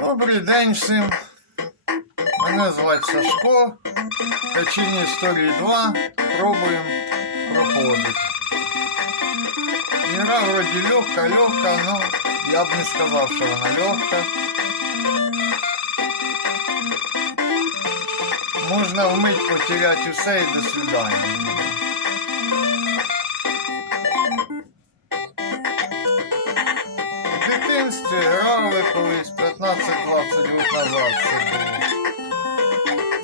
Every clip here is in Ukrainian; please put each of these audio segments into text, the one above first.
Добрий день всім. Мене звати Сашко. Качині історії 2. Пробуємо проходити. Ігра вроді легка, легка, ну я б не сказав, що вона легка. Можна вмить потеряти усе і до свидання. В дитинстві грали колись 15-20 років назад це було.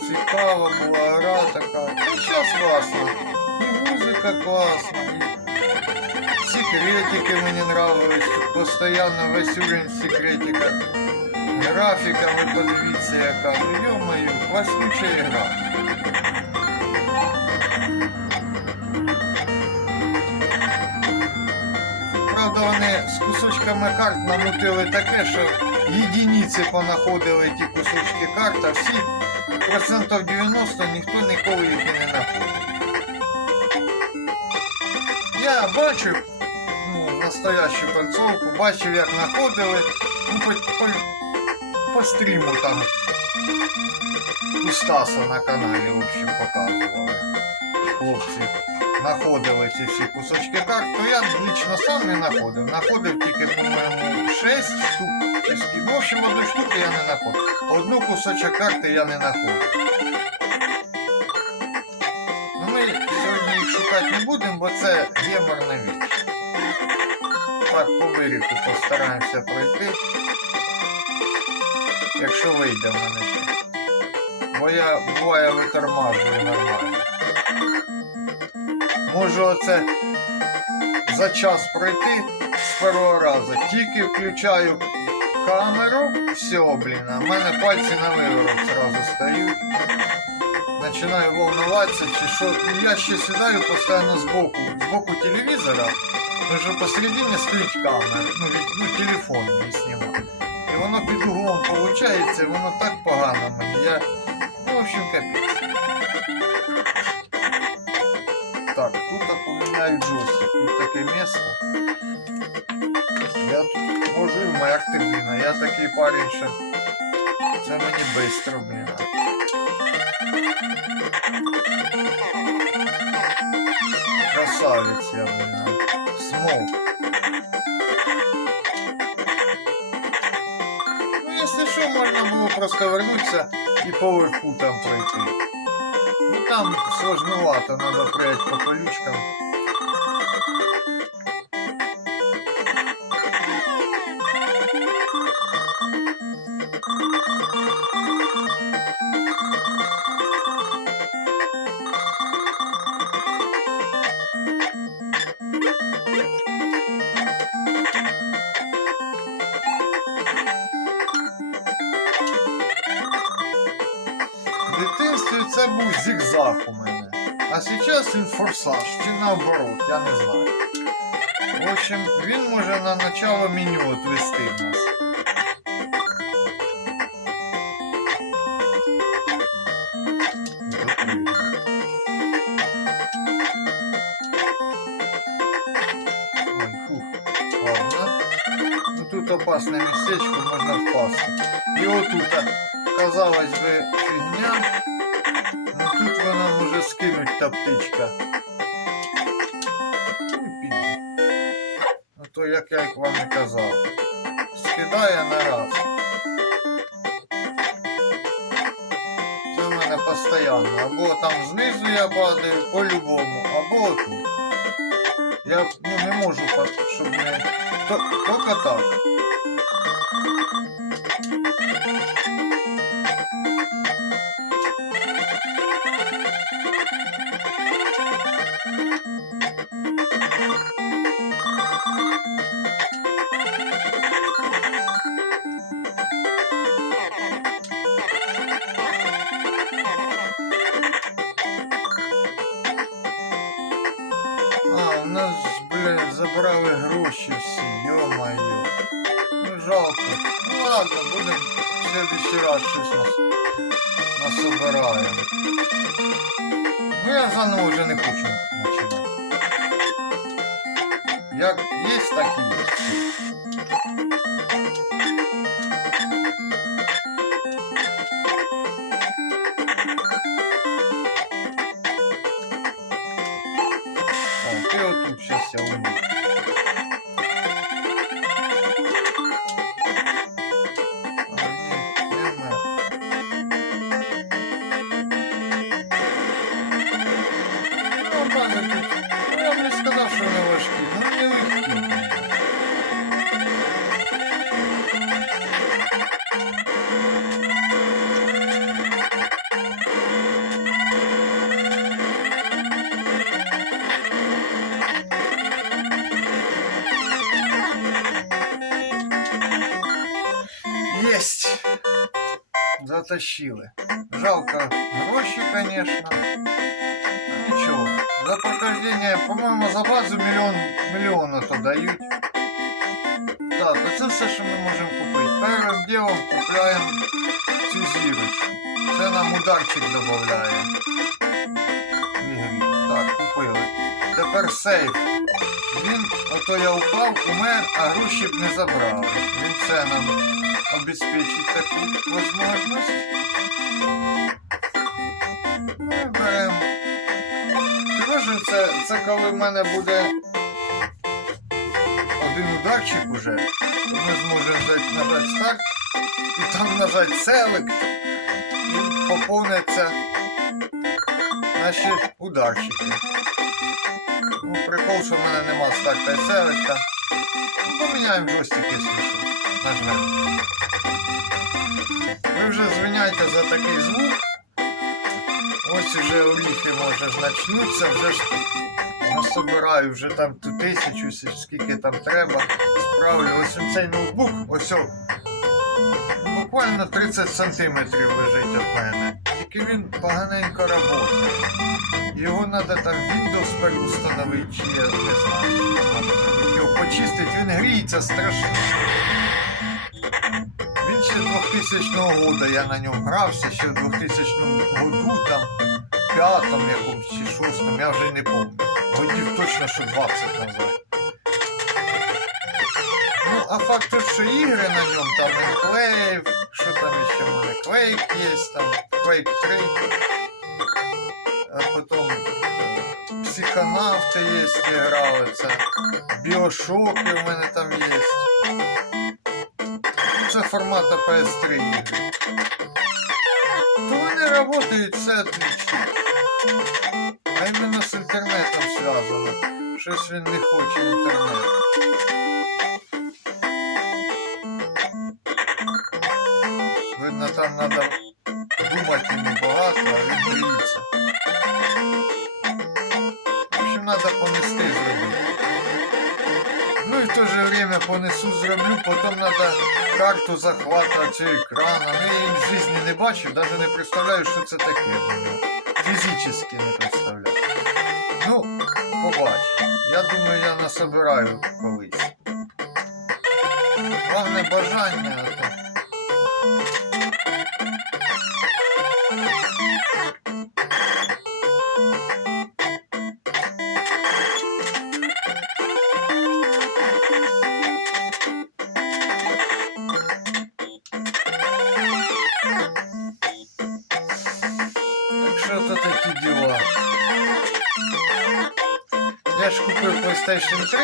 Цікава була гра така. Ну, зараз класно. І музика класна, і секретики мені нравились. Тут Постоянно весь уровень в секретиках. Графіка, ви подивіться яка. Ну ё-моё, класнюча гра. Правда, вони з кусочками карт намутили таке, що єдиниці понаходили ті кусочки карт, а всі процентів 90 ніхто ніколи їх не знаходив. Я бачив ну, настоящу концовку, бачив, як знаходили, ну, по, по, по стріму там у Стаса на каналі, в общем, показували. Хлопці знаходили ці всі кусочки карт, то я лично сам не знаходив. Знаходив тільки, по-моєму, 6 штук. Ну, в общем, одну штуку я не знаходив. Одну кусочок карти я не знаходив. Ну, ми сьогодні їх шукати не будемо, бо це геморна віч. Так, по виріку постараємося пройти. Якщо вийде в мене. Бо я буває витормажую нормально. Можу оце за час пройти з першого разу. Тільки включаю камеру, все, блін, а в мене пальці на виворот зразу стають. Починаю волноватися, чи що. Я ще сідаю постійно збоку, збоку телевізора, тому що посередині стоїть камера, ну, ну телефон не знімає. І воно під углом виходить, воно так погано мені. Я, ну, в общем, капець. тут я поміняю джойстик. Тут таке місце. Я тут можу і вмерти, блін, а я такий парень, що це мені швидко, блін. Красавець я, блін. Смог. Ну, якщо що, можна було просто вернутися і поверху там пройти. Там сложновато, надо прыгать по колючкам. це був зігзаг у мене. А зараз він форсаж, чи наоборот, я не знаю. В общем, він може на начало меню отвести нас. Ой, фух. Ладно. Ну тут опасне містечко, можна впасти. І отут, казалось би, фігня. Та птичка. Ну, то як я вам і казав. Скидає на раз. Це в мене постійно. Або там знизу я падаю по-любому, або тут. Я ну, не можу, щоб не. То- Тільки так. Ну я заново вже не хочу починати. Як є, так і є. Затащили. Жалко гроші, конечно. Нічого. За прохождение, по-моєму, за базу мільйон, мільйон то дають. Так, оце все, що ми можемо купити. Першим ділом купляємо цю зірочку. Це нам ударчик додає. Так, купили. Тепер сейф. Він, ото я упав, умер, а гроші б не забрали. Він це нам обезпечить таку можливість. Ми беремо. Тривожим це, коли в мене буде один ударчик уже, то ми зможемо нажати старт і там нажати селект і поповниться наші ударчики. Ну, прикол, що в мене нема старта і селекта. Ну, Поміняємо джойстик, якщо що. Нажмемо. Ви вже звиняйте за такий звук. Ось уже оріхи може ж начнуться, вже ж насобираю вже там ту тисячу, скільки там треба. Справлю. Ось цей ноутбук, ось о, буквально 30 сантиметрів лежить від мене. Тільки він поганенько працює. Його треба там Windows переустановити, чи я не знаю. Його почистити, він гріється страшно. Він ще 2000 года я на ньому грався, ще в 2000 году там, п'ятому якомусь чи шостому, я вже не пам'ятаю. Годів точно, що 20 назад. Ну, а факт тот, що ігри на ньому, там Enclave, що там ще в мене, Quake є, там Quake 3, а потім е, Психонавти є, я грав, це Біошоки в мене там є. Це формата PS3 ігри. То вони працюють, все отлично. А іменно з інтернетом зв'язано. Щось він не хоче інтернет. Видно, там треба думати йому багато, а він боїться. То же время понесу зроблю, потім треба карту захвата екрана. Ну я її в житті не бачив, навіть не представляю, що це таке. Фізично не представляю. Ну, побачу. Я думаю, я насобираю колись. Главне бажання. Купив PlayStation 3.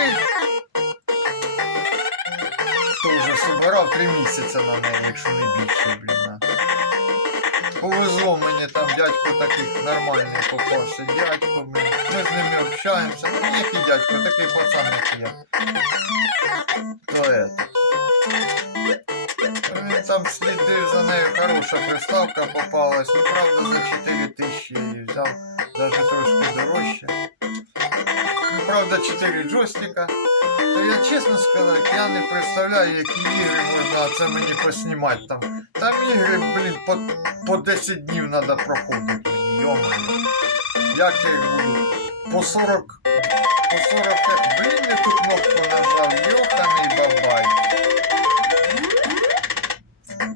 Хто вже собирав 3 місяці на неї, якщо не більше, блін. Повезло мені там дядько такий нормальний попався. Дядько, блін. Ми з ними общаємося. Ну який дядько, такий пацан, як я. То это. Він там слідив за нею, хороша приставка попалась. Ну, правда, за 4 тисячі взяв, навіть трошки дорожче. Правда, 4 джойстика. То я чесно сказати, я не представляю, які ігри можна це мені поснімати там. Там ігри, блін, по, по 10 днів треба проходити йомаю. Як я їх буду? По 40. По 40. Блін, не ту кнопку нажав, йоханий бабай.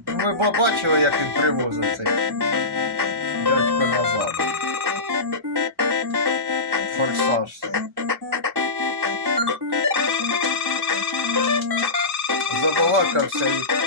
Ну, Ви побачили, як він привозить цей дядько назад. Форсаж. say.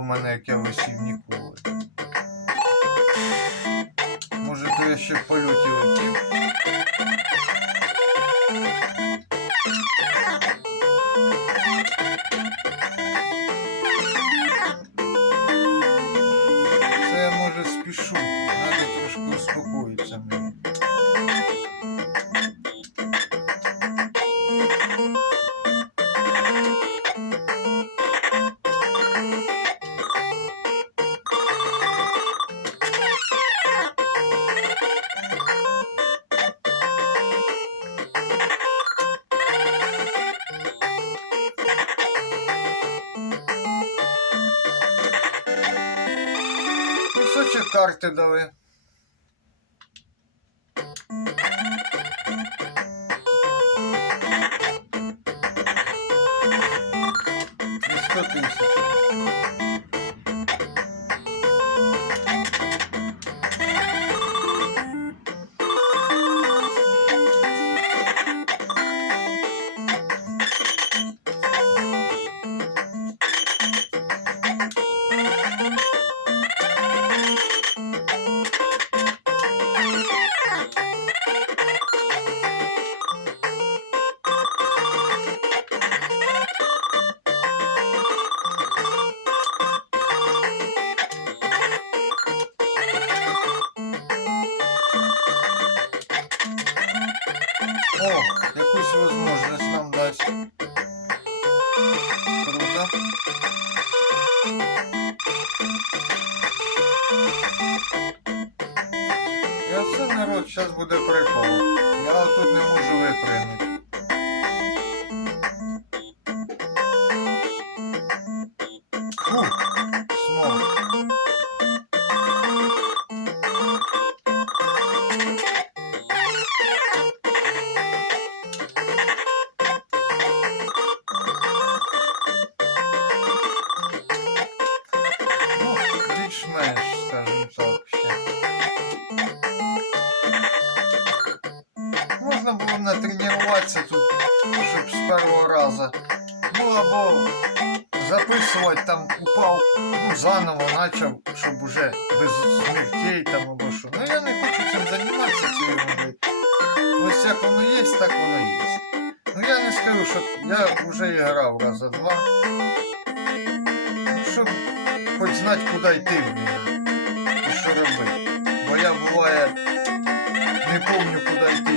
В мене, як я висів ніколи. Може, то я ще в польоті летів? Кусочок дали. Сто тисяч. О, якусь возможность нам дасть. Круто. І оце народ, зараз буде прикол. Я тут не можу випрыгнути. Ну або записувати там упав, ну заново почав, щоб уже без смертей там або що. Ну я не хочу цим займатися цією робити. Ось як воно є, так воно є. Ну я не скажу, що я вже грав раза два. Щоб хоч знати, куди йти блін, і що робити. Бо я буває не пам'ятаю, куди йти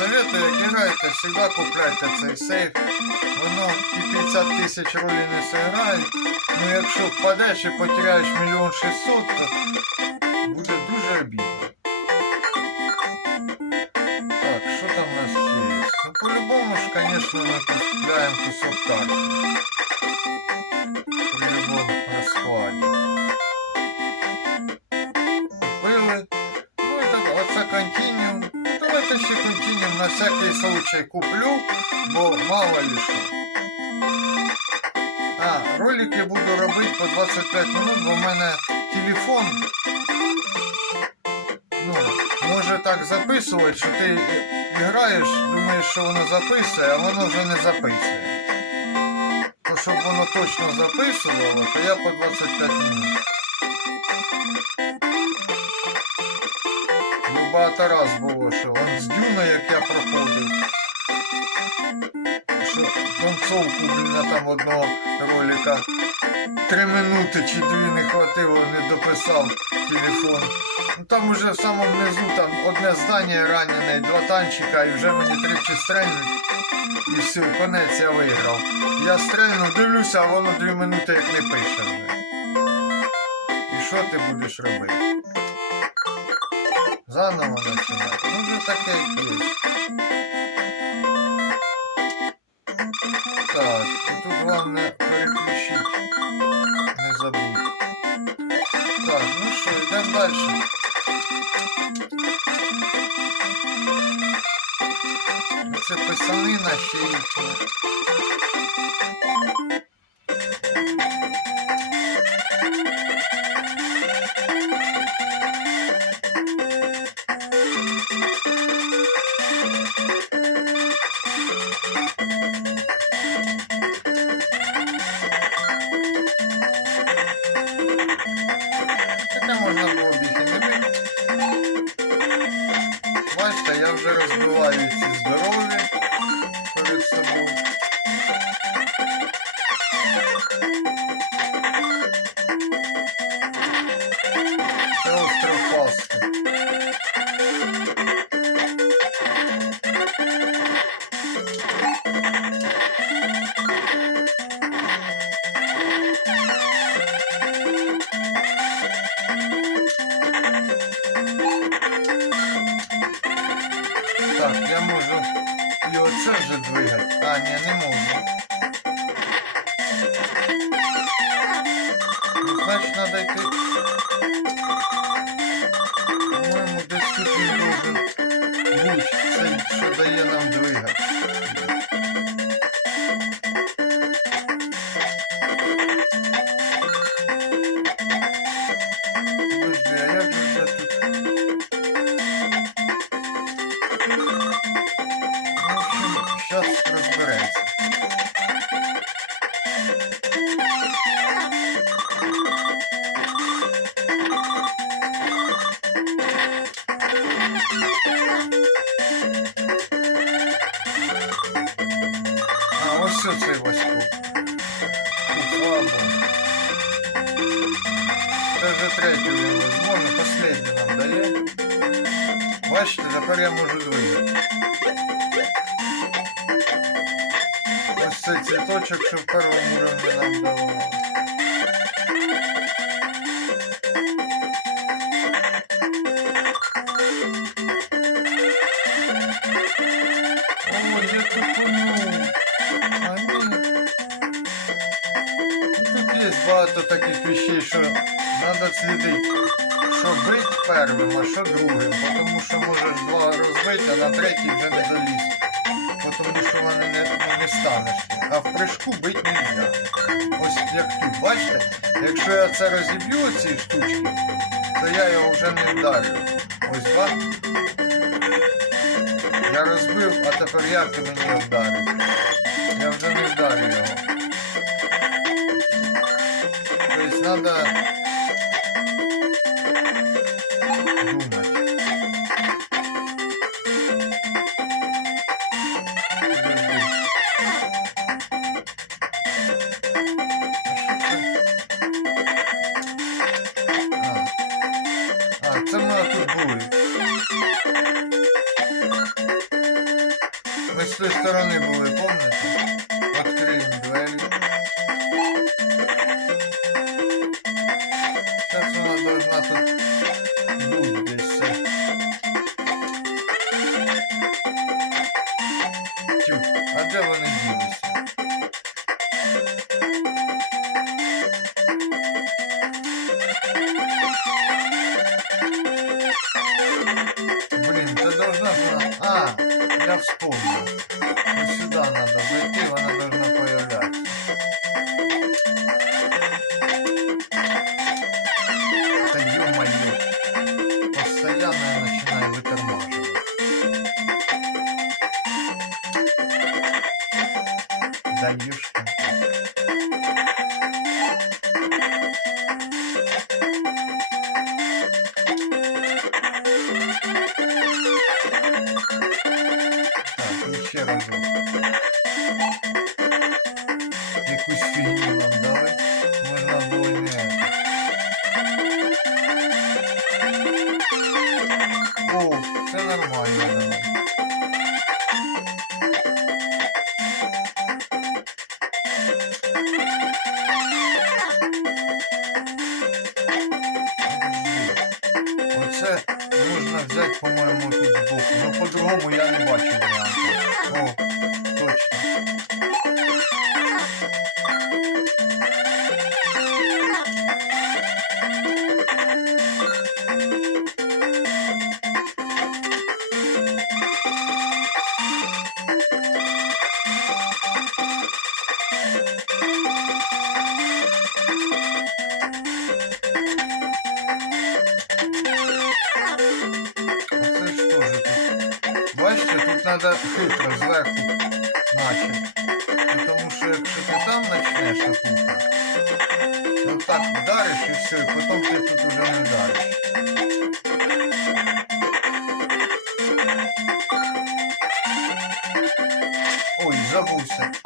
Як граєте, всегда купляйте цей сейф. Воно і 50 тисяч ролі не зіграє. Ну якщо впадеш і потеряєш мільйон шістсот, то буде дуже обідно. Так, що там у нас є? Ну по-любому ж, конечно, ми купляємо кусок карти. При любому розкладі. Всякий случай куплю, бо мало ли що. А, ролики буду робити по 25 минут, бо в мене телефон. Ну, може так записувати, що ти граєш, думаєш, що воно записує, а воно вже не записує. То щоб воно точно записувало, то я по 25 минут. Багато раз було, що он з Дюна, як я проходив. Що концовку, блін, там одного ролика. Три минути чи дві не хватило, не дописав телефон. Ну там уже в самому низу там одне здання ранене, два танчика, і вже мені тричі стрельнуть. І все, конець я виграв. Я стрельнув, дивлюся, а воно дві минути як не пише. І що ти будеш робити? Заново починати. Ну вже таке більш. Так, і тут главное переключить Не забудь. Так, ну что, идем дальше. Це писанина ще. Цвіточок, що в першому рівні нам. А. Тут є багато таких вещей, що треба слідити, що бить першим, а що другим, тому що можеш два розбити, а на третій вже не доліз. Тому що вони не, ну, не станеш. А в прыжку бить не можна. Ось як тут, бачите? Якщо я це розіб'ю ці штучки, то я його вже не вдарю. Ось два. Я розбив, а тепер як ти мені вдарив? Я вже не вдарю його. Тобто треба сторони Оце можна взяти, по-моєму, тут збоку. Ну, по-другому я не бачу варіанту. О, все, поток ти тут уже не вдариш. Ой, забувся.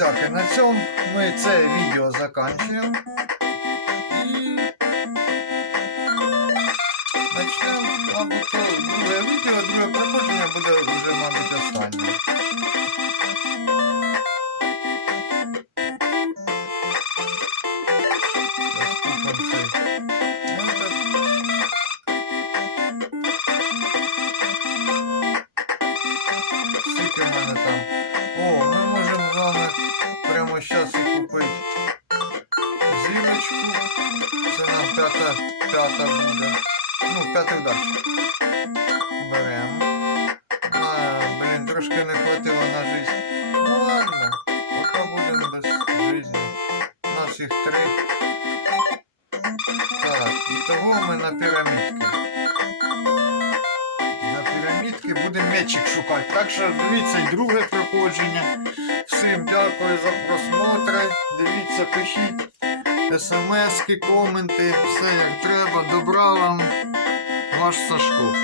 друзяки, на цьому ми це відео закінчуємо. глечик шукати. Так що дивіться і друге проходження. Всім дякую за просмотр. Дивіться, пишіть смски, коменти, все як треба. Добра вам, ваш Сашко.